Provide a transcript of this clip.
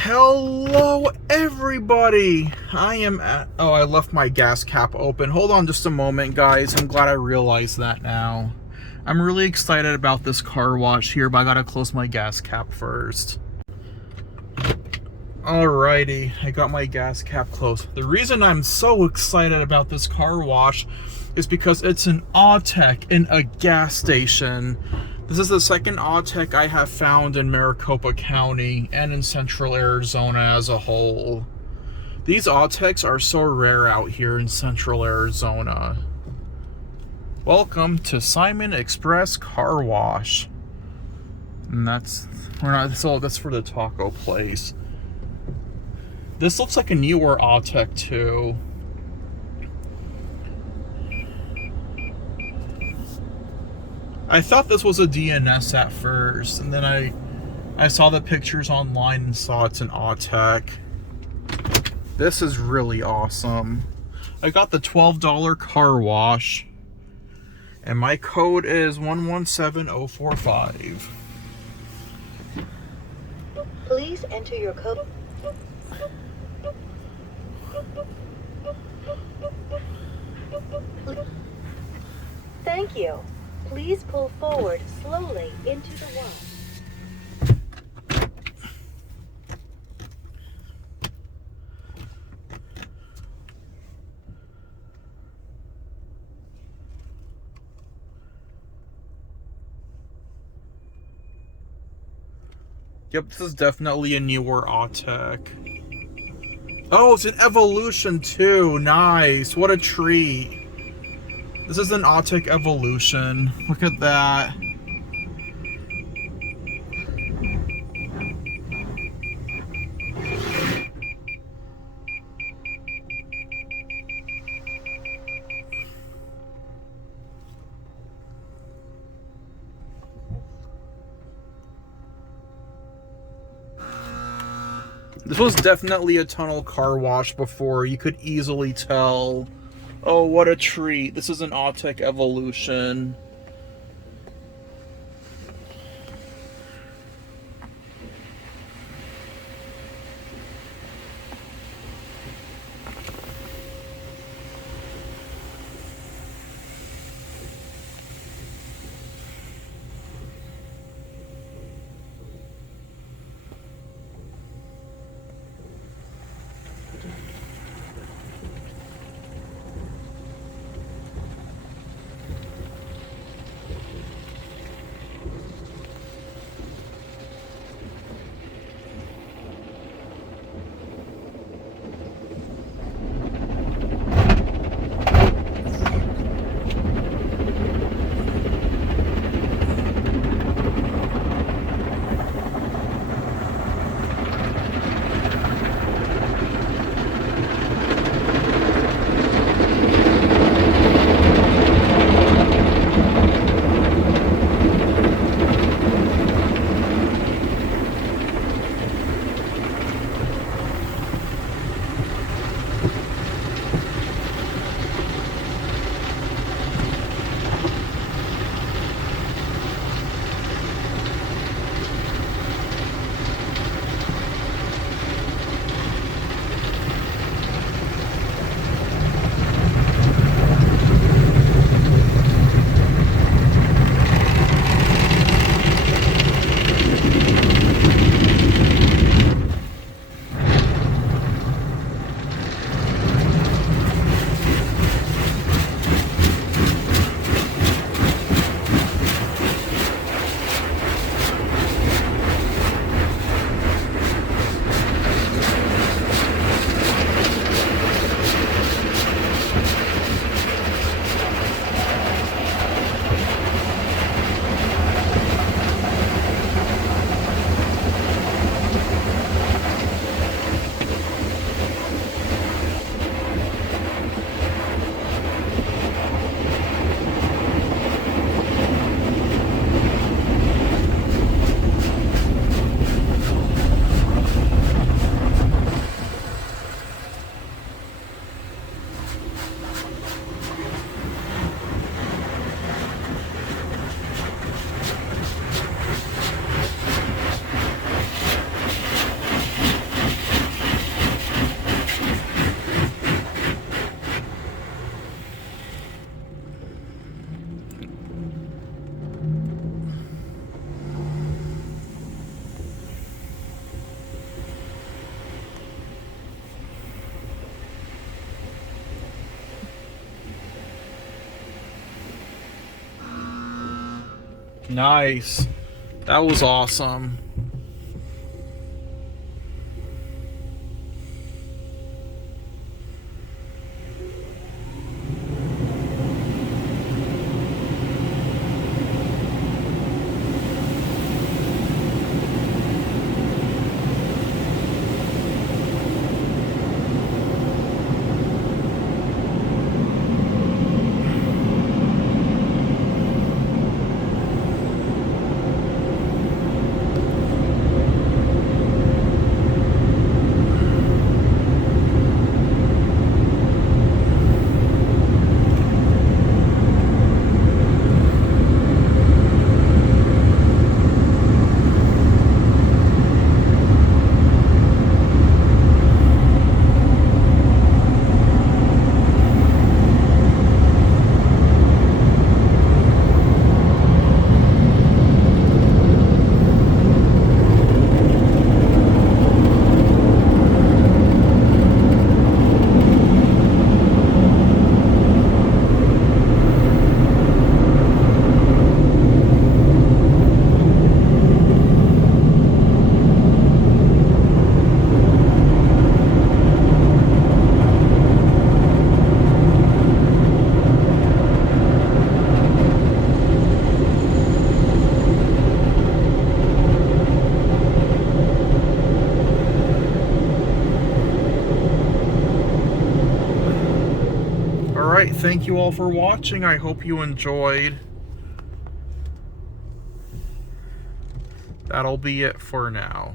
Hello everybody! I am at... Oh, I left my gas cap open. Hold on just a moment, guys. I'm glad I realized that now. I'm really excited about this car wash here, but I gotta close my gas cap first. Alrighty, I got my gas cap closed. The reason I'm so excited about this car wash is because it's an Autec in a gas station. This is the second Autec I have found in Maricopa County and in central Arizona as a whole. These Autecs are so rare out here in central Arizona. Welcome to Simon Express Car Wash. And that's for the taco place. This looks like a newer Autec too. I thought this was a DNS at first, and then I saw the pictures online and saw it's an Autec. This is really awesome. I got the $12 car wash, and my code is 117045. Please enter your code. Thank you. Please pull forward slowly into the wall. Yep, this is definitely a newer Autec. Oh, it's an Evolution too. Nice. What a treat. This is an Autec Evolution. Look at that. This was definitely a tunnel car wash before. You could easily tell. Oh, what a treat. This is an Autec Evolution. Nice. That was awesome. Alright, thank you all for watching. I hope you enjoyed. That'll be it for now.